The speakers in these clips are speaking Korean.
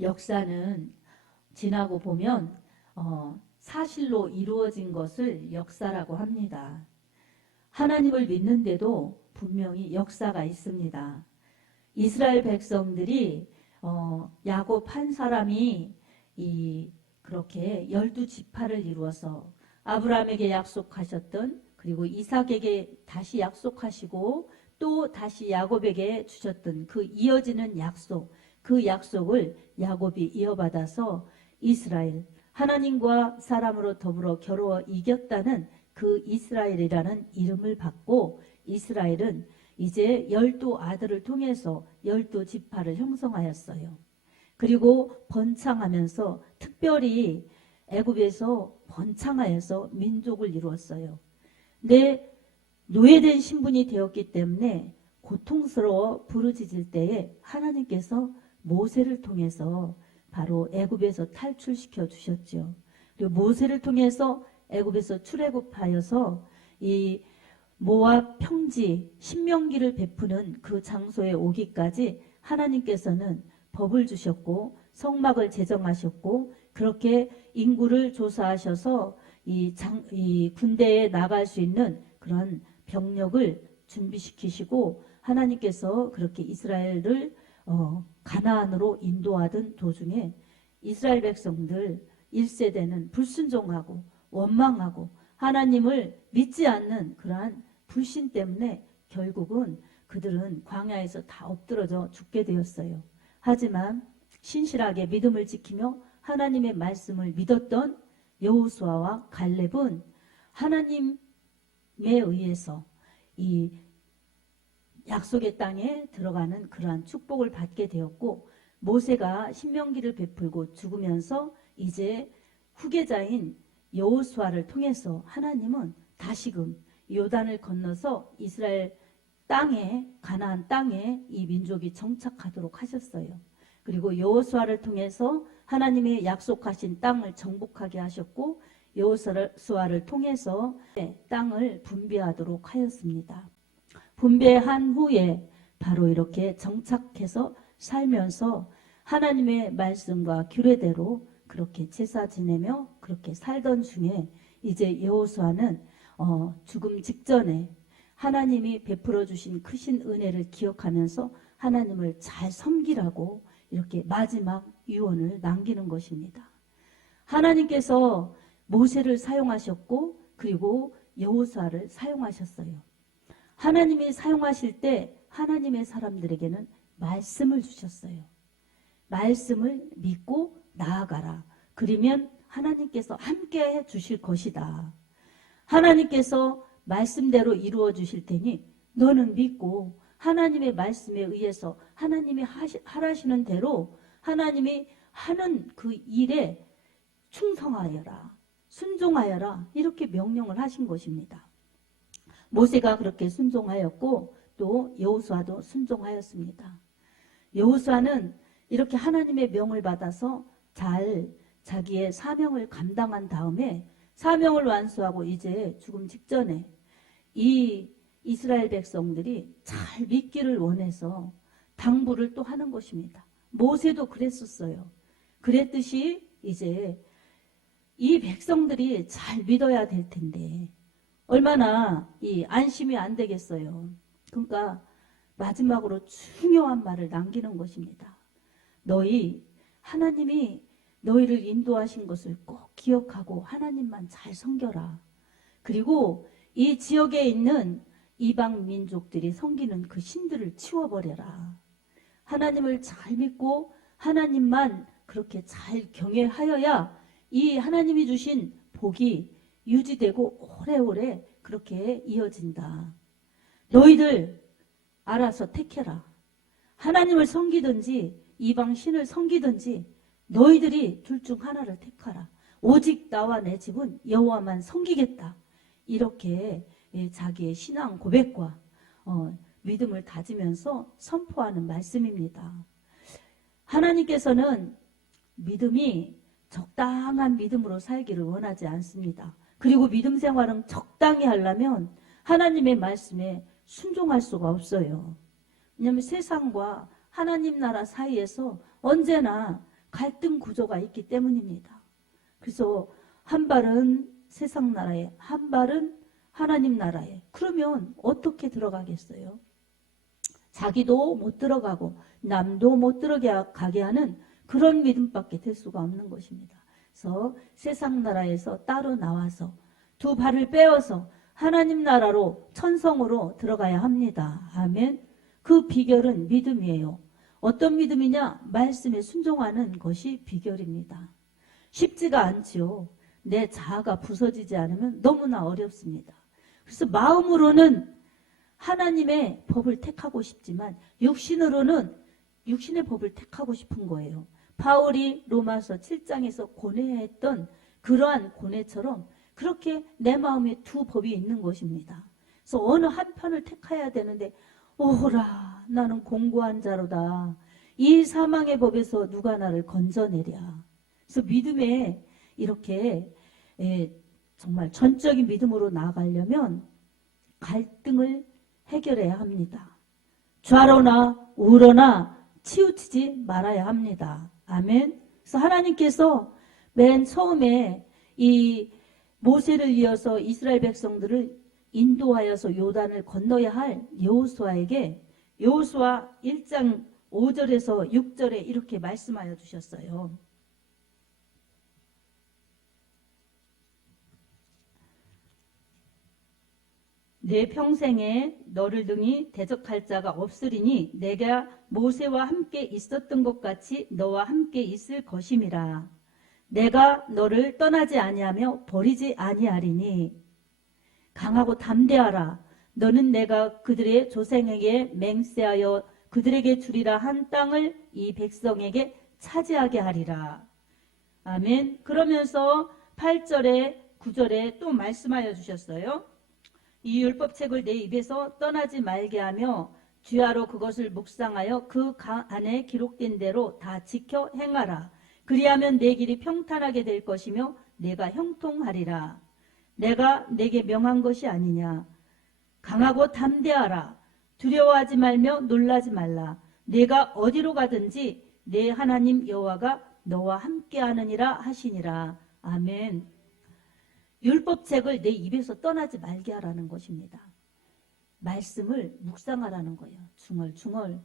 역사는 지나고 보면 사실로 이루어진 것을 역사라고 합니다. 하나님을 믿는데도 분명히 역사가 있습니다. 이스라엘 백성들이 야곱 한 사람이 그렇게 12지파를 이루어서 아브라함에게 약속하셨던, 그리고 이삭에게 다시 약속하시고 또 다시 야곱에게 주셨던 그 이어지는 약속, 그 약속을 야곱이 이어받아서 이스라엘, 하나님과 사람으로 더불어 겨루어 이겼다는 그 이스라엘이라는 이름을 받고, 이스라엘은 이제 12아들을 통해서 12지파를 형성하였어요. 그리고 번창하면서 특별히 애굽에서 번창하여서 민족을 이루었어요. 내 노예된 신분이 되었기 때문에 고통스러워 부르짖을 때에 하나님께서 모세를 통해서 바로 애굽에서 탈출시켜 주셨죠. 그리고 모세를 통해서 애굽에서 출애굽하여서 이 모압 평지 신명기를 베푸는 그 장소에 오기까지 하나님께서는 법을 주셨고 성막을 제정하셨고, 그렇게 인구를 조사하셔서 이 군대에 나갈 수 있는 그런 병력을 준비시키시고, 하나님께서 그렇게 이스라엘을 가나안으로 인도하던 도중에 이스라엘 백성들 1세대는 불순종하고 원망하고 하나님을 믿지 않는 그러한 불신 때문에 결국은 그들은 광야에서 다 엎드러져 죽게 되었어요. 하지만 신실하게 믿음을 지키며 하나님의 말씀을 믿었던 여호수아와 갈렙은 하나님에 의해서 이 약속의 땅에 들어가는 그러한 축복을 받게 되었고, 모세가 신명기를 베풀고 죽으면서 이제 후계자인 여호수아를 통해서 하나님은 다시금 요단을 건너서 이스라엘 땅에, 가나안 땅에 이 민족이 정착하도록 하셨어요. 그리고 여호수아를 통해서 하나님의 약속하신 땅을 정복하게 하셨고, 여호수아를 통해서 땅을 분배하도록 하였습니다. 분배한 후에 바로 이렇게 정착해서 살면서 하나님의 말씀과 규례대로 그렇게 제사 지내며 그렇게 살던 중에 이제 여호수아는 죽음 직전에 하나님이 베풀어 주신 크신 은혜를 기억하면서 하나님을 잘 섬기라고 이렇게 마지막 유언을 남기는 것입니다. 하나님께서 모세를 사용하셨고, 그리고 여호수아를 사용하셨어요. 하나님이 사용하실 때 하나님의 사람들에게는 말씀을 주셨어요. 말씀을 믿고 나아가라. 그러면 하나님께서 함께 해 주실 것이다. 하나님께서 말씀대로 이루어 주실 테니 너는 믿고 하나님의 말씀에 의해서 하나님이 하라시는 대로 하나님이 하는 그 일에 충성하여라, 순종하여라, 이렇게 명령을 하신 것입니다. 모세가 그렇게 순종하였고 또 여호수아도 순종하였습니다. 여호수아는 이렇게 하나님의 명을 받아서 잘 자기의 사명을 감당한 다음에 사명을 완수하고 이제 죽음 직전에 이 이스라엘 백성들이 잘 믿기를 원해서 당부를 또 하는 것입니다. 모세도 그랬었어요. 그랬듯이 이제 이 백성들이 잘 믿어야 될 텐데 얼마나 이 안심이 안 되겠어요. 그러니까 마지막으로 중요한 말을 남기는 것입니다. 너희 하나님이 너희를 인도하신 것을 꼭 기억하고 하나님만 잘 섬겨라. 그리고 이 지역에 있는 이방 민족들이 섬기는 그 신들을 치워버려라. 하나님을 잘 믿고 하나님만 그렇게 잘 경외하여야 이 하나님이 주신 복이 유지되고 오래오래 그렇게 이어진다. 너희들 알아서 택해라. 하나님을 섬기든지 이방 신을 섬기든지 너희들이 둘 중 하나를 택하라. 오직 나와 내 집은 여호와만 섬기겠다. 이렇게 자기의 신앙 고백과 믿음을 다지면서 선포하는 말씀입니다. 하나님께서는 믿음이 적당한 믿음으로 살기를 원하지 않습니다. 그리고 믿음 생활은 적당히 하려면 하나님의 말씀에 순종할 수가 없어요. 왜냐하면 세상과 하나님 나라 사이에서 언제나 갈등 구조가 있기 때문입니다. 그래서 한 발은 세상 나라에, 한 발은 하나님 나라에. 그러면 어떻게 들어가겠어요? 자기도 못 들어가고 남도 못 들어가게 하는 그런 믿음밖에 될 수가 없는 것입니다. 그래서 세상 나라에서 따로 나와서 두 발을 빼어서 하나님 나라로 천성으로 들어가야 합니다. 아멘. 그 비결은 믿음이에요. 어떤 믿음이냐? 말씀에 순종하는 것이 비결입니다. 쉽지가 않지요. 내 자아가 부서지지 않으면 너무나 어렵습니다. 그래서 마음으로는 하나님의 법을 택하고 싶지만 육신으로는 육신의 법을 택하고 싶은 거예요. 바울이 로마서 7장에서 고뇌했던 그러한 고뇌처럼 그렇게 내 마음에 두 법이 있는 것입니다. 그래서 어느 한편을 택해야 되는데 오호라 나는 공고한 자로다. 이 사망의 법에서 누가 나를 건져내랴. 그래서 믿음에 이렇게 정말 전적인 믿음으로 나아가려면 갈등을 해결해야 합니다. 좌로나 우로나 치우치지 말아야 합니다. 아멘. 그래서 하나님께서 맨 처음에 이 모세를 이어서 이스라엘 백성들을 인도하여서 요단을 건너야 할 여호수아에게 여호수아 1장 5절에서 6절에 이렇게 말씀하여 주셨어요. 내 평생에 너를 등이 대적할 자가 없으리니 내가 모세와 함께 있었던 것 같이 너와 함께 있을 것임이라. 내가 너를 떠나지 아니하며 버리지 아니하리니 강하고 담대하라. 너는 내가 그들의 조상에게 맹세하여 그들에게 주리라 한 땅을 이 백성에게 차지하게 하리라. 아멘. 그러면서 8절에 9절에 또 말씀하여 주셨어요. 이 율법책을 내 입에서 떠나지 말게 하며 주야로 그것을 묵상하여 그 안에 기록된 대로 다 지켜 행하라. 그리하면 내 길이 평탄하게 될 것이며 내가 형통하리라. 내가 내게 명한 것이 아니냐. 강하고 담대하라. 두려워하지 말며 놀라지 말라. 내가 어디로 가든지 내 하나님 여호와가 너와 함께하느니라 하시니라. 아멘. 율법책을 내 입에서 떠나지 말게 하라는 것입니다. 말씀을 묵상하라는 거예요. 중얼중얼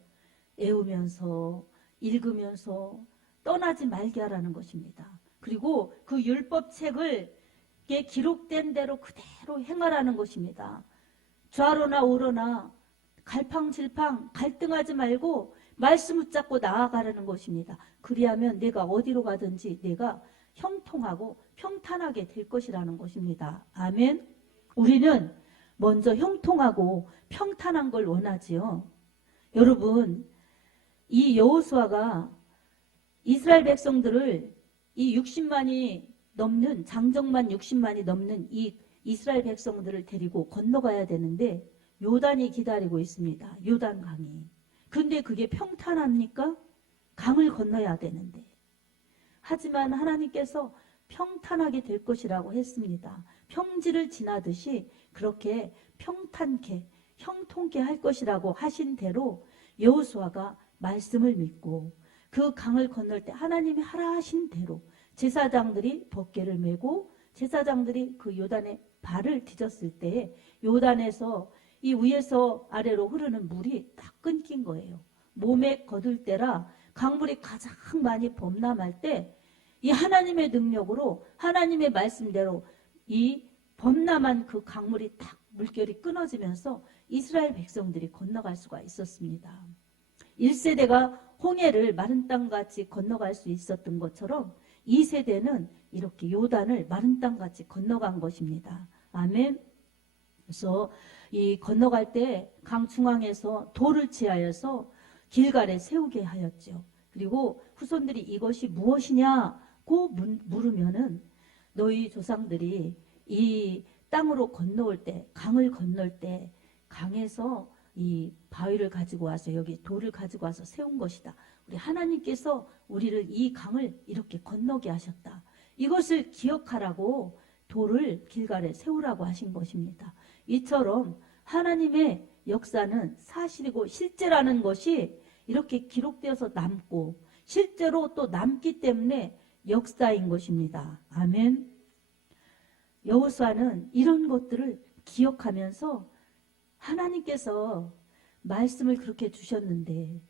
애우면서 읽으면서 떠나지 말게 하라는 것입니다. 그리고 그 율법책을 기록된 대로 그대로 행하라는 것입니다. 좌로나 우로나 갈팡질팡 갈등하지 말고 말씀 붙잡고 나아가라는 것입니다. 그리하면 내가 어디로 가든지 내가 형통하고 평탄하게 될 것이라는 것입니다. 아멘. 우리는 먼저 형통하고 평탄한 걸 원하지요. 여러분, 이 여호수아가 이스라엘 백성들을 이 60만이 넘는 장정만 60만이 넘는 이 이스라엘 백성들을 데리고 건너가야 되는데 요단이 기다리고 있습니다. 요단강이. 근데 그게 평탄합니까? 강을 건너야 되는데. 하지만 하나님께서 평탄하게 될 것이라고 했습니다. 평지를 지나듯이 그렇게 평탄케 형통케 할 것이라고 하신 대로 여호수아가 말씀을 믿고 그 강을 건널 때 하나님이 하라 하신 대로 제사장들이 법궤를 메고 제사장들이 그 요단에 발을 디뎠을 때 요단에서 이 위에서 아래로 흐르는 물이 딱 끊긴 거예요. 몸에 거둘 때라 강물이 가장 많이 범람할 때 이 하나님의 능력으로 하나님의 말씀대로 이 범람한 그 강물이 딱 물결이 끊어지면서 이스라엘 백성들이 건너갈 수가 있었습니다. 1세대가 홍해를 마른 땅같이 건너갈 수 있었던 것처럼 2세대는 이렇게 요단을 마른 땅같이 건너간 것입니다. 아멘. 그래서 이 건너갈 때 강 중앙에서 돌을 취하여서 길갈에 세우게 하였죠. 그리고 후손들이 이것이 무엇이냐고 물으면은 너희 조상들이 이 땅으로 건너올 때 강을 건널 때 강에서 이 바위를 가지고 와서 여기 돌을 가지고 와서 세운 것이다. 우리 하나님께서 우리를 이 강을 이렇게 건너게 하셨다. 이것을 기억하라고 돌을 길갈에 세우라고 하신 것입니다. 이처럼 하나님의 역사는 사실이고 실제라는 것이 이렇게 기록되어서 남고 실제로 또 남기 때문에 역사인 것입니다. 아멘. 여호수아는 이런 것들을 기억하면서 하나님께서 말씀을 그렇게 주셨는데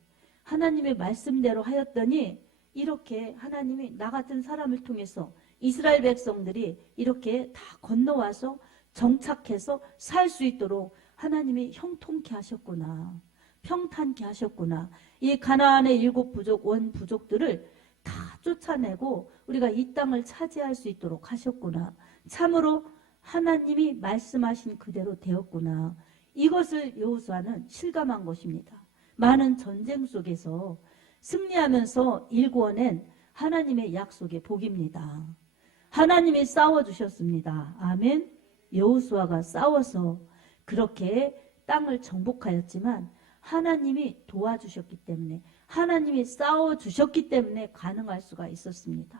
하나님의 말씀대로 하였더니 이렇게 하나님이 나 같은 사람을 통해서 이스라엘 백성들이 이렇게 다 건너와서 정착해서 살 수 있도록 하나님이 형통케 하셨구나. 평탄케 하셨구나. 이 가나안의 7부족 원부족들을 다 쫓아내고 우리가 이 땅을 차지할 수 있도록 하셨구나. 참으로 하나님이 말씀하신 그대로 되었구나. 이것을 여호수아는 실감한 것입니다. 많은 전쟁 속에서 승리하면서 일궈낸 하나님의 약속의 복입니다. 하나님이 싸워주셨습니다. 아멘. 여호수아가 싸워서 그렇게 땅을 정복하였지만 하나님이 도와주셨기 때문에 하나님이 싸워주셨기 때문에 가능할 수가 있었습니다.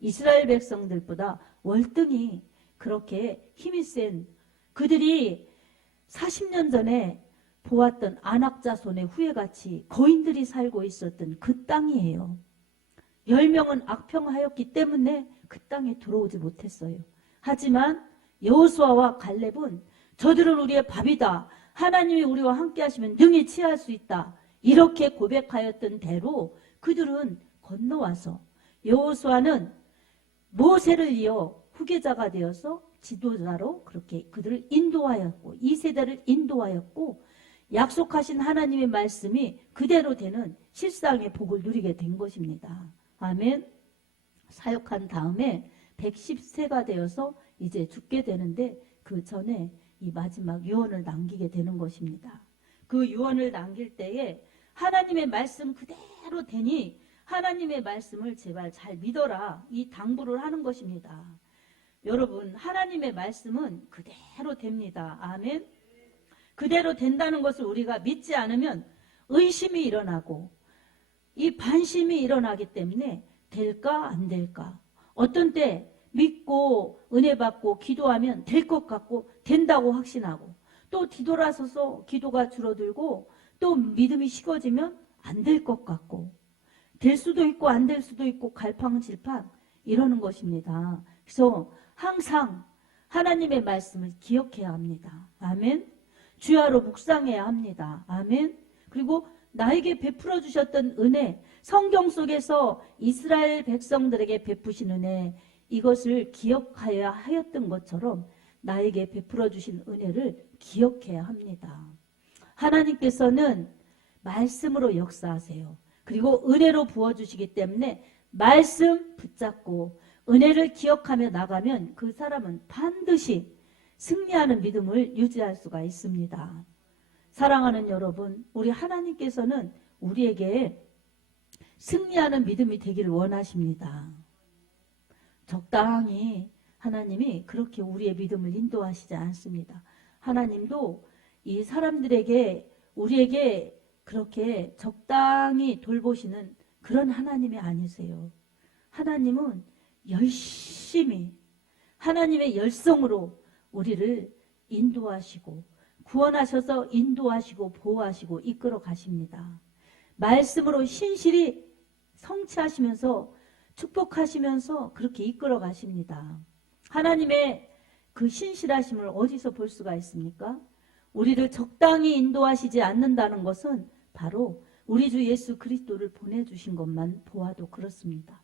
이스라엘 백성들보다 월등히 그렇게 힘이 센 그들이 40년 전에 보았던 안악자손의 후예같이 거인들이 살고 있었던 그 땅이에요. 10명은 악평하였기 때문에 그 땅에 들어오지 못했어요. 하지만 여호수아와 갈렙은 저들은 우리의 밥이다. 하나님이 우리와 함께 하시면 능히 취할 수 있다. 이렇게 고백하였던 대로 그들은 건너와서 여호수아는 모세를 이어 후계자가 되어서 지도자로 그렇게 그들을 인도하였고 이 세대를 인도하였고 약속하신 하나님의 말씀이 그대로 되는 실상의 복을 누리게 된 것입니다. 아멘. 사역한 다음에 110세가 되어서 이제 죽게 되는데 그 전에 이 마지막 유언을 남기게 되는 것입니다. 그 유언을 남길 때에 하나님의 말씀 그대로 되니 하나님의 말씀을 제발 잘 믿어라. 이 당부를 하는 것입니다. 여러분, 하나님의 말씀은 그대로 됩니다. 아멘. 그대로 된다는 것을 우리가 믿지 않으면 의심이 일어나고 이 반심이 일어나기 때문에 될까 안 될까. 어떤 때 믿고 은혜 받고 기도하면 될 것 같고 된다고 확신하고 또 뒤돌아서서 기도가 줄어들고 또 믿음이 식어지면 안 될 것 같고 될 수도 있고 안 될 수도 있고 갈팡질팡 이러는 것입니다. 그래서 항상 하나님의 말씀을 기억해야 합니다. 아멘. 주야로 묵상해야 합니다. 아멘. 그리고 나에게 베풀어 주셨던 은혜, 성경 속에서 이스라엘 백성들에게 베푸신 은혜, 이것을 기억하여야 하였던 것처럼 나에게 베풀어 주신 은혜를 기억해야 합니다. 하나님께서는 말씀으로 역사하세요. 그리고 은혜로 부어주시기 때문에 말씀 붙잡고 은혜를 기억하며 나가면 그 사람은 반드시 승리하는 믿음을 유지할 수가 있습니다. 사랑하는 여러분, 우리 하나님께서는 우리에게 승리하는 믿음이 되기를 원하십니다. 적당히 하나님이 그렇게 우리의 믿음을 인도하시지 않습니다. 하나님도 이 사람들에게 우리에게 그렇게 적당히 돌보시는 그런 하나님이 아니세요. 하나님은 열심히 하나님의 열성으로 우리를 인도하시고 구원하셔서 인도하시고 보호하시고 이끌어 가십니다. 말씀으로 신실히 성취하시면서 축복하시면서 그렇게 이끌어 가십니다. 하나님의 그 신실하심을 어디서 볼 수가 있습니까? 우리를 적당히 인도하시지 않는다는 것은 바로 우리 주 예수 그리스도를 보내주신 것만 보아도 그렇습니다.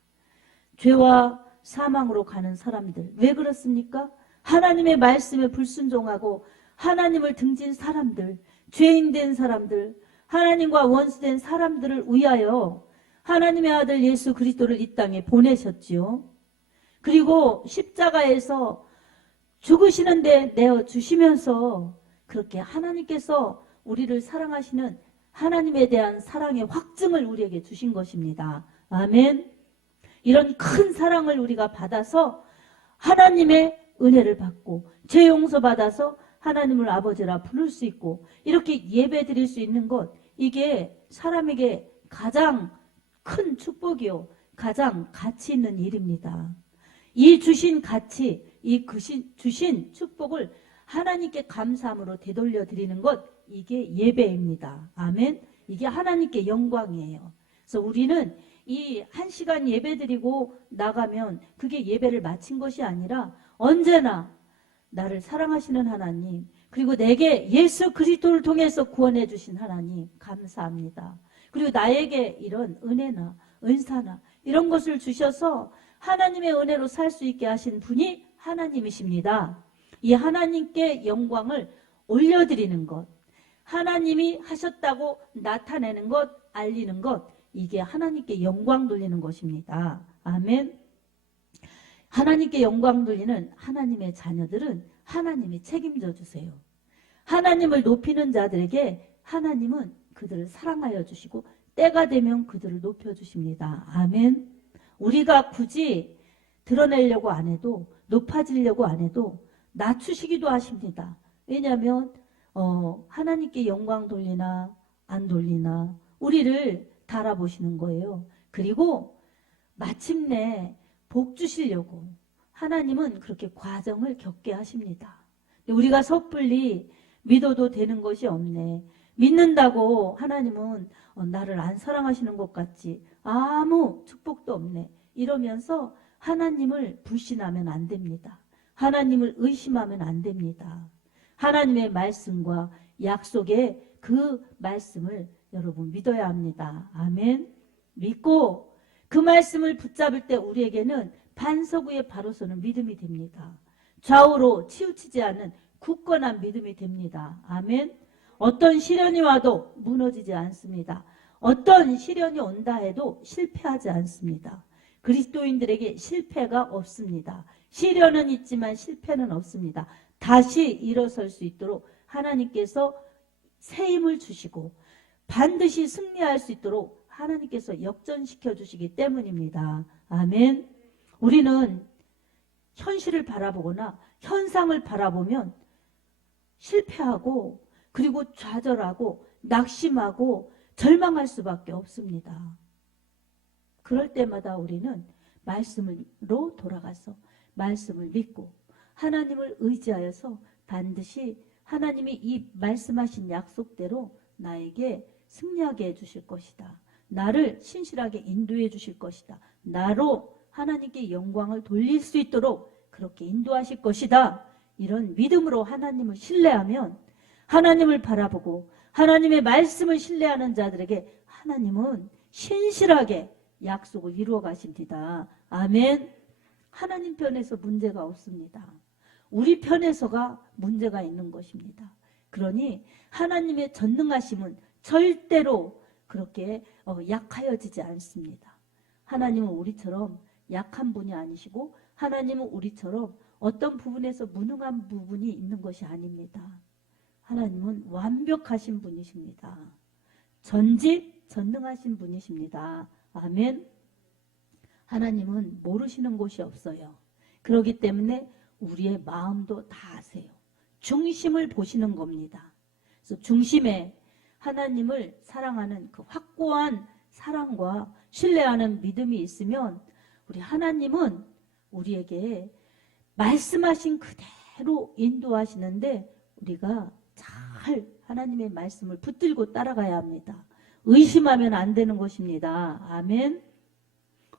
죄와 사망으로 가는 사람들, 왜 그렇습니까? 하나님의 말씀에 불순종하고 하나님을 등진 사람들, 죄인된 사람들, 하나님과 원수된 사람들을 위하여 하나님의 아들 예수 그리스도를 이 땅에 보내셨지요. 그리고 십자가에서 죽으시는데 내어주시면서 그렇게 하나님께서 우리를 사랑하시는 하나님에 대한 사랑의 확증을 우리에게 주신 것입니다. 아멘. 이런 큰 사랑을 우리가 받아서 하나님의 은혜를 받고 죄 용서 받아서 하나님을 아버지라 부를 수 있고 이렇게 예배 드릴 수 있는 것, 이게 사람에게 가장 큰 축복이요, 가장 가치 있는 일입니다. 이 주신 가치, 이 주신 축복을 하나님께 감사함으로 되돌려 드리는 것, 이게 예배입니다. 아멘. 이게 하나님께 영광이에요. 그래서 우리는 이 1시간 예배 드리고 나가면 그게 예배를 마친 것이 아니라 언제나 나를 사랑하시는 하나님, 그리고 내게 예수 그리스도를 통해서 구원해 주신 하나님 감사합니다. 그리고 나에게 이런 은혜나 은사나 이런 것을 주셔서 하나님의 은혜로 살 수 있게 하신 분이 하나님이십니다. 이 하나님께 영광을 올려드리는 것, 하나님이 하셨다고 나타내는 것, 알리는 것, 이게 하나님께 영광 돌리는 것입니다. 아멘. 하나님께 영광 돌리는 하나님의 자녀들은 하나님이 책임져 주세요. 하나님을 높이는 자들에게 하나님은 그들을 사랑하여 주시고 때가 되면 그들을 높여주십니다. 아멘. 우리가 굳이 드러내려고 안 해도, 높아지려고 안 해도 낮추시기도 하십니다. 왜냐하면 하나님께 영광 돌리나 안 돌리나 우리를 달아보시는 거예요. 그리고 마침내 복 주시려고 하나님은 그렇게 과정을 겪게 하십니다. 우리가 섣불리 믿어도 되는 것이 없네, 믿는다고 하나님은 나를 안 사랑하시는 것 같지, 아무 축복도 없네, 이러면서 하나님을 불신하면 안 됩니다. 하나님을 의심하면 안 됩니다. 하나님의 말씀과 약속의 그 말씀을 여러분 믿어야 합니다. 아멘. 믿고 그 말씀을 붙잡을 때 우리에게는 반석 위에 바로 서는 믿음이 됩니다. 좌우로 치우치지 않은 굳건한 믿음이 됩니다. 아멘. 어떤 시련이 와도 무너지지 않습니다. 어떤 시련이 온다 해도 실패하지 않습니다. 그리스도인들에게 실패가 없습니다. 시련은 있지만 실패는 없습니다. 다시 일어설 수 있도록 하나님께서 새 힘을 주시고 반드시 승리할 수 있도록 하나님께서 역전시켜 주시기 때문입니다. 아멘. 우리는 현실을 바라보거나 현상을 바라보면 실패하고 그리고 좌절하고 낙심하고 절망할 수밖에 없습니다. 그럴 때마다 우리는 말씀으로 돌아가서 말씀을 믿고 하나님을 의지하여서 반드시 하나님이 이 말씀하신 약속대로 나에게 승리하게 해주실 것이다. 나를 신실하게 인도해 주실 것이다. 나로 하나님께 영광을 돌릴 수 있도록 그렇게 인도하실 것이다. 이런 믿음으로 하나님을 신뢰하면, 하나님을 바라보고 하나님의 말씀을 신뢰하는 자들에게 하나님은 신실하게 약속을 이루어 가십니다. 아멘. 하나님 편에서 문제가 없습니다. 우리 편에서가 문제가 있는 것입니다. 그러니 하나님의 전능하심은 절대로 그렇게 약하여지지 않습니다. 하나님은 우리처럼 약한 분이 아니시고 하나님은 우리처럼 어떤 부분에서 무능한 부분이 있는 것이 아닙니다. 하나님은 완벽하신 분이십니다. 전능하신 분이십니다. 아멘. 하나님은 모르시는 곳이 없어요. 그렇기 때문에 우리의 마음도 다 아세요. 중심을 보시는 겁니다. 그래서 중심에 하나님을 사랑하는 그 확고한 사랑과 신뢰하는 믿음이 있으면 우리 하나님은 우리에게 말씀하신 그대로 인도하시는데 우리가 잘 하나님의 말씀을 붙들고 따라가야 합니다. 의심하면 안 되는 것입니다. 아멘.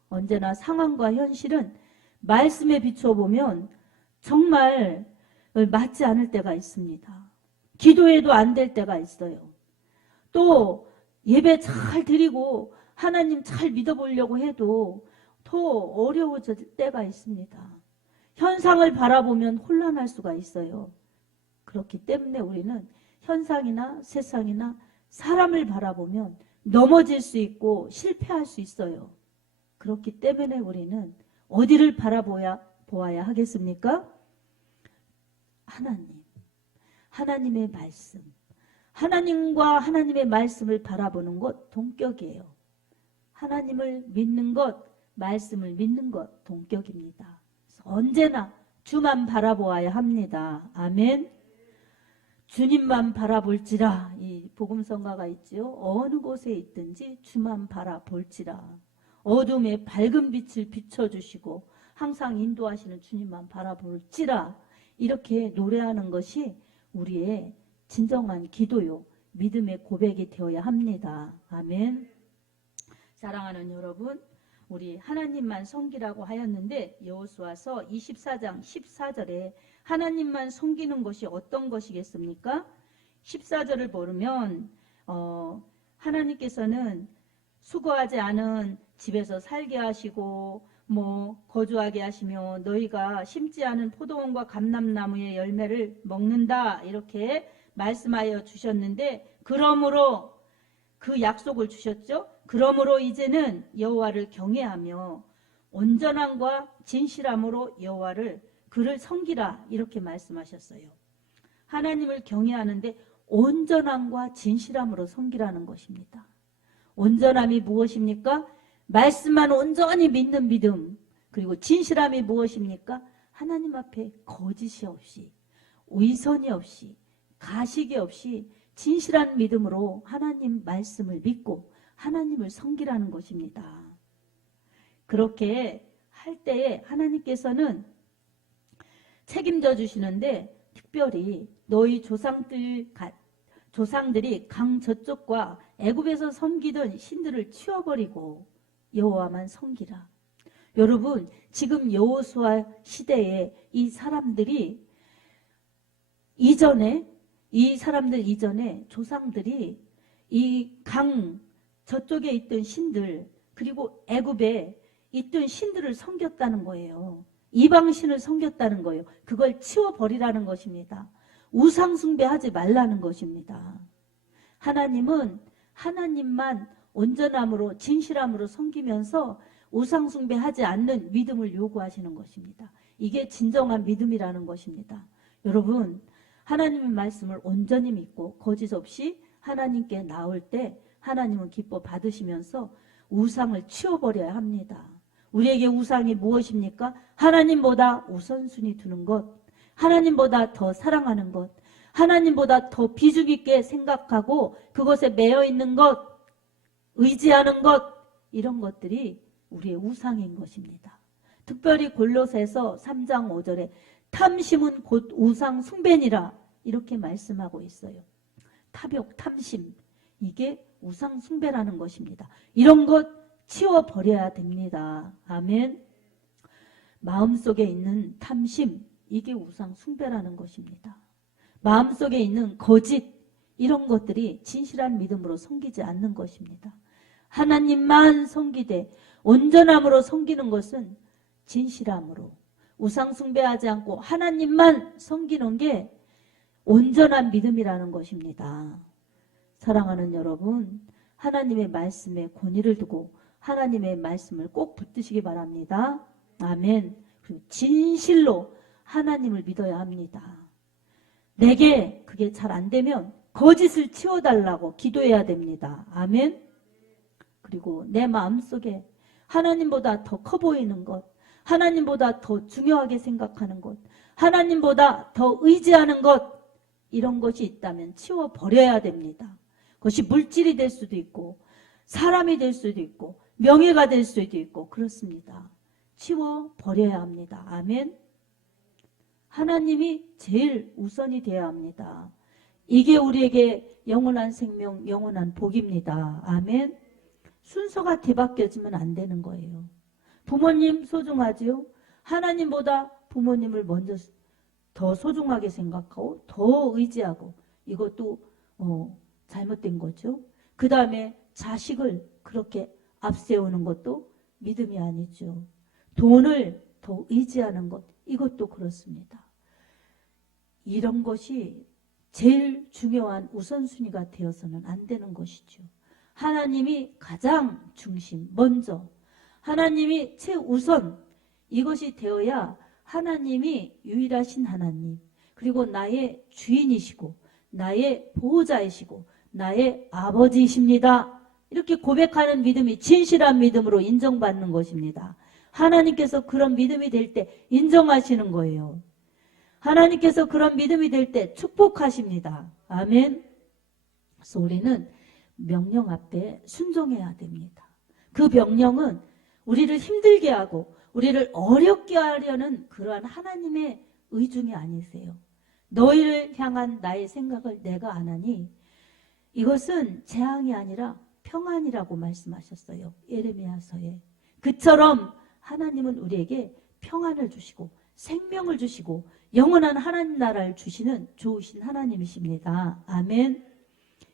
언제나 상황과 현실은 말씀에 비춰보면 정말 맞지 않을 때가 있습니다. 기도해도 안 될 때가 있어요. 또 예배 잘 드리고 하나님 잘 믿어보려고 해도 더 어려워질 때가 있습니다. 현상을 바라보면 혼란할 수가 있어요. 그렇기 때문에 우리는 현상이나 세상이나 사람을 바라보면 넘어질 수 있고 실패할 수 있어요. 그렇기 때문에 우리는 어디를 보아야 하겠습니까? 하나님의 말씀. 하나님과 하나님의 말씀을 바라보는 것 동격이에요. 하나님을 믿는 것, 말씀을 믿는 것 동격입니다. 언제나 주만 바라보아야 합니다. 아멘. 주님만 바라볼지라, 이 복음성가가 있지요. 어느 곳에 있든지 주만 바라볼지라. 어둠에 밝은 빛을 비춰주시고 항상 인도하시는 주님만 바라볼지라. 이렇게 노래하는 것이 우리의 진정한 기도요, 믿음의 고백이 되어야 합니다. 아멘. 사랑하는 여러분, 우리 하나님만 섬기라고 하였는데 여호수아서 24장 14절에 하나님만 섬기는 것이 어떤 것이겠습니까? 14절을 보면 하나님께서는 수고하지 않은 집에서 살게 하시고 거주하게 하시며 너희가 심지 않은 포도원과 감람나무의 열매를 먹는다 이렇게 말씀하여 주셨는데, 그러므로 그 약속을 주셨죠. 그러므로 이제는 여호와를 경외하며 온전함과 진실함으로 그를 섬기라 이렇게 말씀하셨어요. 하나님을 경외하는데 온전함과 진실함으로 섬기라는 것입니다. 온전함이 무엇입니까? 말씀만 온전히 믿는 믿음. 그리고 진실함이 무엇입니까? 하나님 앞에 거짓이 없이, 위선이 없이, 가식이 없이 진실한 믿음으로 하나님 말씀을 믿고 하나님을 섬기라는 것입니다. 그렇게 할 때에 하나님께서는 책임져 주시는데, 특별히 너희 조상들이 강 저쪽과 애굽에서 섬기던 신들을 치워버리고 여호와만 섬기라. 여러분, 지금 여호수아 시대에 이 사람들 이전에 조상들이 이 강 저쪽에 있던 신들, 그리고 애굽에 있던 신들을 섬겼다는 거예요. 이방신을 섬겼다는 거예요. 그걸 치워버리라는 것입니다. 우상 숭배하지 말라는 것입니다. 하나님은 하나님만 온전함으로 진실함으로 섬기면서 우상 숭배하지 않는 믿음을 요구하시는 것입니다. 이게 진정한 믿음이라는 것입니다. 여러분, 하나님의 말씀을 온전히 믿고 거짓 없이 하나님께 나올 때 하나님은 기뻐 받으시면서 우상을 치워버려야 합니다. 우리에게 우상이 무엇입니까? 하나님보다 우선순위 두는 것, 하나님보다 더 사랑하는 것, 하나님보다 더 비중 있게 생각하고 그것에 매여 있는 것, 의지하는 것, 이런 것들이 우리의 우상인 것입니다. 특별히 골로새서 3장 5절에 탐심은 곧 우상 숭배니라 이렇게 말씀하고 있어요. 탐욕, 탐심, 이게 우상 숭배라는 것입니다. 이런 것 치워버려야 됩니다. 아멘. 마음속에 있는 탐심, 이게 우상 숭배라는 것입니다. 마음속에 있는 거짓, 이런 것들이 진실한 믿음으로 섬기지 않는 것입니다. 하나님만 섬기되 온전함으로 섬기는 것은 진실함으로, 우상 숭배하지 않고 하나님만 섬기는 게 온전한 믿음이라는 것입니다. 사랑하는 여러분, 하나님의 말씀에 권위를 두고 하나님의 말씀을 꼭 붙드시기 바랍니다. 아멘. 그리고 진실로 하나님을 믿어야 합니다. 내게 그게 잘 안 되면 거짓을 치워달라고 기도해야 됩니다. 아멘. 그리고 내 마음속에 하나님보다 더 커 보이는 것, 하나님보다 더 중요하게 생각하는 것, 하나님보다 더 의지하는 것, 이런 것이 있다면 치워버려야 됩니다. 그것이 물질이 될 수도 있고 사람이 될 수도 있고 명예가 될 수도 있고 그렇습니다. 치워버려야 합니다. 아멘. 하나님이 제일 우선이 되어야 합니다. 이게 우리에게 영원한 생명, 영원한 복입니다. 아멘. 순서가 뒤바뀌어지면 안 되는 거예요. 부모님 소중하지요? 하나님보다 부모님을 먼저 더 소중하게 생각하고 더 의지하고, 이것도 잘못된 거죠. 그 다음에 자식을 그렇게 앞세우는 것도 믿음이 아니죠. 돈을 더 의지하는 것, 이것도 그렇습니다. 이런 것이 제일 중요한 우선순위가 되어서는 안 되는 것이죠. 하나님이 가장 중심, 먼저 하나님이 최우선, 이것이 되어야 하나님이 유일하신 하나님, 그리고 나의 주인이시고 나의 보호자이시고 나의 아버지이십니다. 이렇게 고백하는 믿음이 진실한 믿음으로 인정받는 것입니다. 하나님께서 그런 믿음이 될 때 인정하시는 거예요. 하나님께서 그런 믿음이 될 때 축복하십니다. 아멘. 그래서 우리는 명령 앞에 순종해야 됩니다. 그 명령은 우리를 힘들게 하고 우리를 어렵게 하려는 그러한 하나님의 의중이 아니세요. 너희를 향한 나의 생각을 내가 안 하니 이것은 재앙이 아니라 평안이라고 말씀하셨어요. 예레미야서에. 그처럼 하나님은 우리에게 평안을 주시고 생명을 주시고 영원한 하나님 나라를 주시는 좋으신 하나님이십니다. 아멘.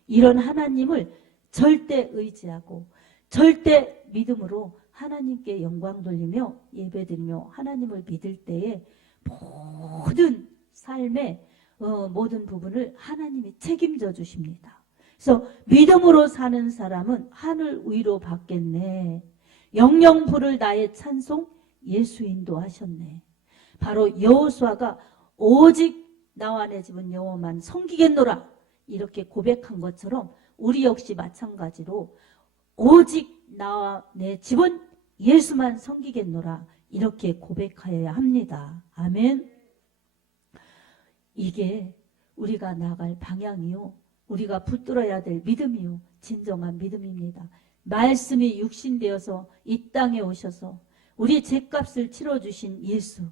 이런 하나님을 절대 의지하고 절대 믿음으로 하나님께 영광 돌리며 예배드리며 하나님을 믿을 때에 모든 삶의 모든 부분을 하나님이 책임져 주십니다. 그래서 믿음으로 사는 사람은 하늘 위로 받겠네. 영영 부를 나의 찬송 예수 인도하셨네. 바로 여호수아가 오직 나와 내 집은 여호와만 섬기겠노라 이렇게 고백한 것처럼 우리 역시 마찬가지로 오직 나와 내 집은 예수만 섬기겠노라 이렇게 고백하여야 합니다. 아멘. 이게 우리가 나갈 방향이요, 우리가 붙들어야 될 믿음이요, 진정한 믿음입니다. 말씀이 육신되어서 이 땅에 오셔서 우리 죄값을 치러주신 예수,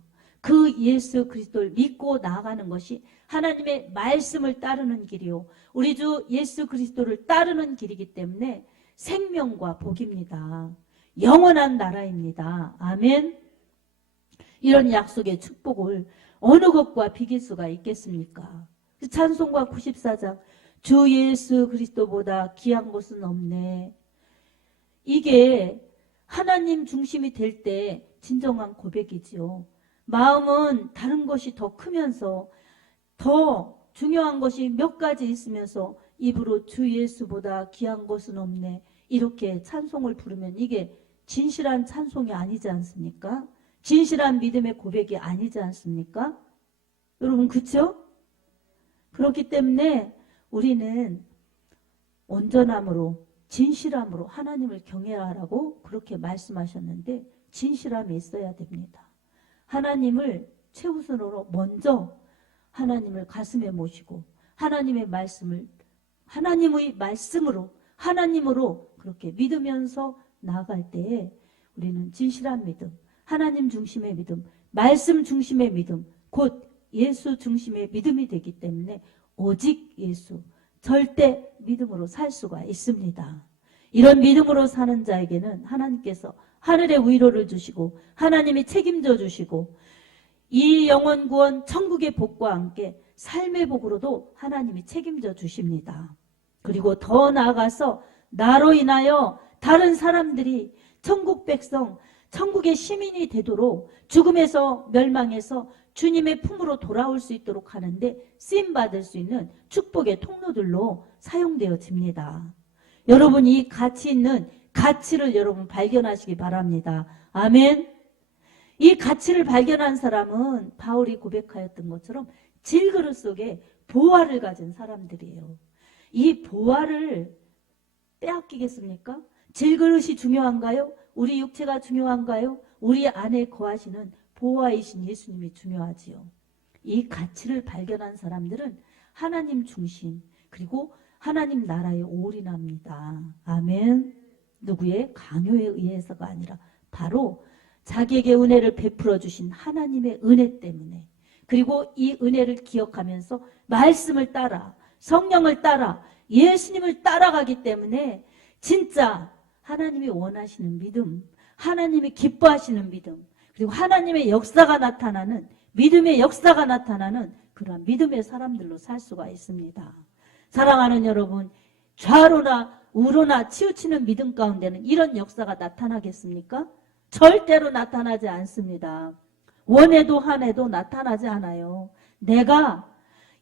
그 예수 그리스도를 믿고 나아가는 것이 하나님의 말씀을 따르는 길이요, 우리 주 예수 그리스도를 따르는 길이기 때문에 생명과 복입니다. 영원한 나라입니다. 아멘. 이런 약속의 축복을 어느 것과 비길 수가 있겠습니까? 찬송가 94장 주 예수 그리스도보다 귀한 것은 없네. 이게 하나님 중심이 될 때 진정한 고백이지요. 마음은 다른 것이 더 크면서 더 중요한 것이 몇 가지 있으면서 입으로 주 예수보다 귀한 것은 없네 이렇게 찬송을 부르면 이게 진실한 찬송이 아니지 않습니까? 진실한 믿음의 고백이 아니지 않습니까? 여러분 그렇죠? 그렇기 때문에 우리는 온전함으로 진실함으로 하나님을 경외하라고 그렇게 말씀하셨는데 진실함이 있어야 됩니다. 하나님을 최우선으로 먼저 하나님을 가슴에 모시고 하나님의 말씀을 하나님의 말씀으로 하나님으로 그렇게 믿으면서 나아갈 때에 우리는 진실한 믿음, 하나님 중심의 믿음, 말씀 중심의 믿음, 곧 예수 중심의 믿음이 되기 때문에 오직 예수, 절대 믿음으로 살 수가 있습니다. 이런 믿음으로 사는 자에게는 하나님께서 하늘의 위로를 주시고 하나님이 책임져 주시고 이 영원 구원 천국의 복과 함께 삶의 복으로도 하나님이 책임져 주십니다. 그리고 더 나아가서 나로 인하여 다른 사람들이 천국 백성, 천국의 시민이 되도록 죽음에서 멸망해서 주님의 품으로 돌아올 수 있도록 하는데 쓰임받을 수 있는 축복의 통로들로 사용되어집니다. 여러분 이 가치 있는 가치를 여러분 발견하시기 바랍니다. 아멘. 이 가치를 발견한 사람은 바울이 고백하였던 것처럼 질그릇 속에 보화를 가진 사람들이에요. 이 보화를 빼앗기겠습니까? 질그릇이 중요한가요? 우리 육체가 중요한가요? 우리 안에 거하시는 보화이신 예수님이 중요하지요. 이 가치를 발견한 사람들은 하나님 중심 그리고 하나님 나라에 올인합니다. 아멘. 누구의 강요에 의해서가 아니라 바로 자기에게 은혜를 베풀어 주신 하나님의 은혜 때문에 그리고 이 은혜를 기억하면서 말씀을 따라 성령을 따라 예수님을 따라가기 때문에 진짜 하나님이 원하시는 믿음, 하나님이 기뻐하시는 믿음 그리고 하나님의 역사가 나타나는 믿음의 역사가 나타나는 그러한 믿음의 사람들로 살 수가 있습니다. 사랑하는 여러분, 좌로나 우로나 치우치는 믿음 가운데는 이런 역사가 나타나겠습니까? 절대로 나타나지 않습니다. 원해도 한해도 나타나지 않아요. 내가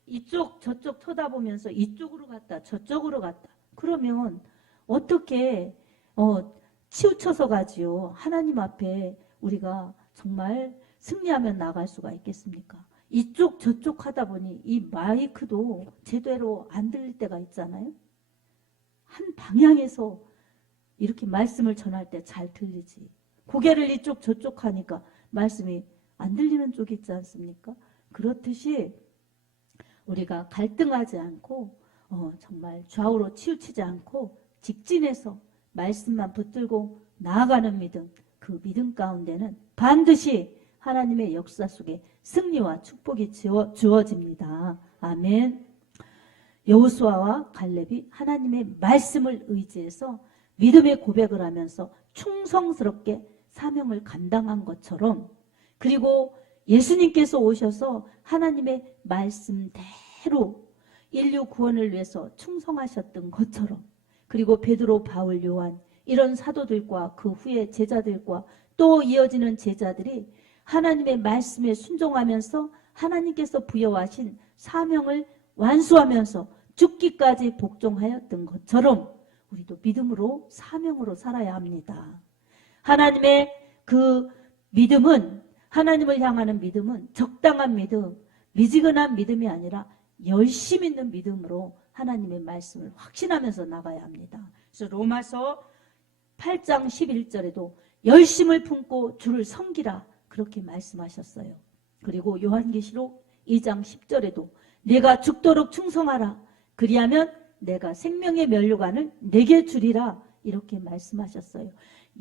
이쪽 저쪽 쳐다보면서 이쪽으로 갔다 저쪽으로 갔다 그러면 어떻게 치우쳐서 가지요. 하나님 앞에 우리가 정말 승리하면 나갈 수가 있겠습니까? 이쪽 저쪽 하다 보니 이 마이크도 제대로 안 들릴 때가 있잖아요. 한 방향에서 이렇게 말씀을 전할 때 잘 들리지. 고개를 이쪽 저쪽 하니까 말씀이 안 들리는 쪽이 있지 않습니까? 그렇듯이 우리가 갈등하지 않고 정말 좌우로 치우치지 않고 직진해서 말씀만 붙들고 나아가는 믿음, 그 믿음 가운데는 반드시 하나님의 역사 속에 승리와 축복이 주어집니다. 아멘. 여호수아와 갈렙이 하나님의 말씀을 의지해서 믿음의 고백을 하면서 충성스럽게 사명을 감당한 것처럼, 그리고 예수님께서 오셔서 하나님의 말씀대로 인류 구원을 위해서 충성하셨던 것처럼, 그리고 베드로, 바울, 요한 이런 사도들과 그 후에 제자들과 또 이어지는 제자들이 하나님의 말씀에 순종하면서 하나님께서 부여하신 사명을 완수하면서 죽기까지 복종하였던 것처럼 우리도 믿음으로 사명으로 살아야 합니다. 하나님의 그 믿음은, 하나님을 향하는 믿음은 적당한 믿음, 미지근한 믿음이 아니라 열심 있는 믿음으로 하나님의 말씀을 확신하면서 나가야 합니다. 그래서 로마서 8장 11절에도 열심을 품고 주를 섬기라 그렇게 말씀하셨어요. 그리고 요한계시록 2장 10절에도 내가 죽도록 충성하라 그리하면 내가 생명의 면류관을 내게 주리라 이렇게 말씀하셨어요.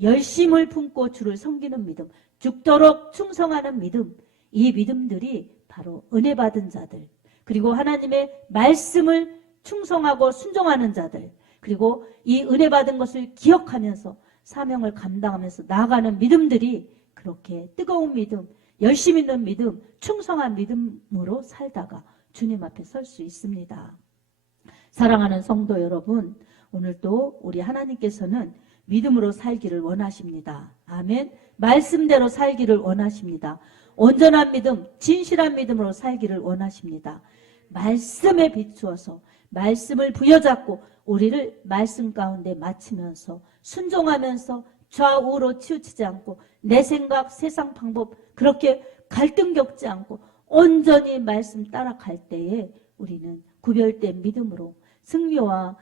열심을 품고 주를 섬기는 믿음, 죽도록 충성하는 믿음, 이 믿음들이 바로 은혜 받은 자들, 그리고 하나님의 말씀을 충성하고 순종하는 자들, 그리고 이 은혜 받은 것을 기억하면서 사명을 감당하면서 나아가는 믿음들이 그렇게 뜨거운 믿음, 열심 있는 믿음, 충성한 믿음으로 살다가 주님 앞에 설 수 있습니다. 사랑하는 성도 여러분, 오늘도 우리 하나님께서는 믿음으로 살기를 원하십니다. 아멘. 말씀대로 살기를 원하십니다. 온전한 믿음, 진실한 믿음으로 살기를 원하십니다. 말씀에 비추어서 말씀을 부여잡고 우리를 말씀 가운데 맞추면서 순종하면서 좌우로 치우치지 않고 내 생각, 세상 방법 그렇게 갈등 겪지 않고 온전히 말씀 따라갈 때에 우리는 구별된 믿음으로 승리와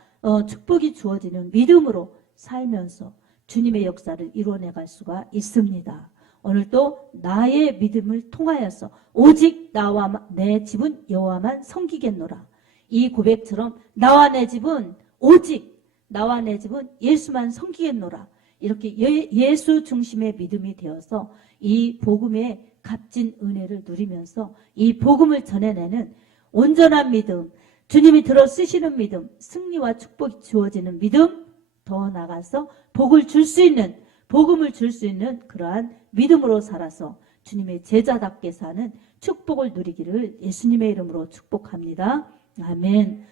축복이 주어지는 믿음으로 살면서 주님의 역사를 이루어내갈 수가 있습니다. 오늘도 나의 믿음을 통하여서 오직 나와 내 집은 여호와만 섬기겠노라. 이 고백처럼 나와 내 집은 오직 나와 내 집은 예수만 섬기겠노라. 이렇게 예수 중심의 믿음이 되어서 이 복음의 값진 은혜를 누리면서 이 복음을 전해내는 온전한 믿음, 주님이 들어 쓰시는 믿음, 승리와 축복이 주어지는 믿음, 더 나아가서 복을 줄 수 있는, 복음을 줄 수 있는 그러한 믿음으로 살아서 주님의 제자답게 사는 축복을 누리기를 예수님의 이름으로 축복합니다. 아멘.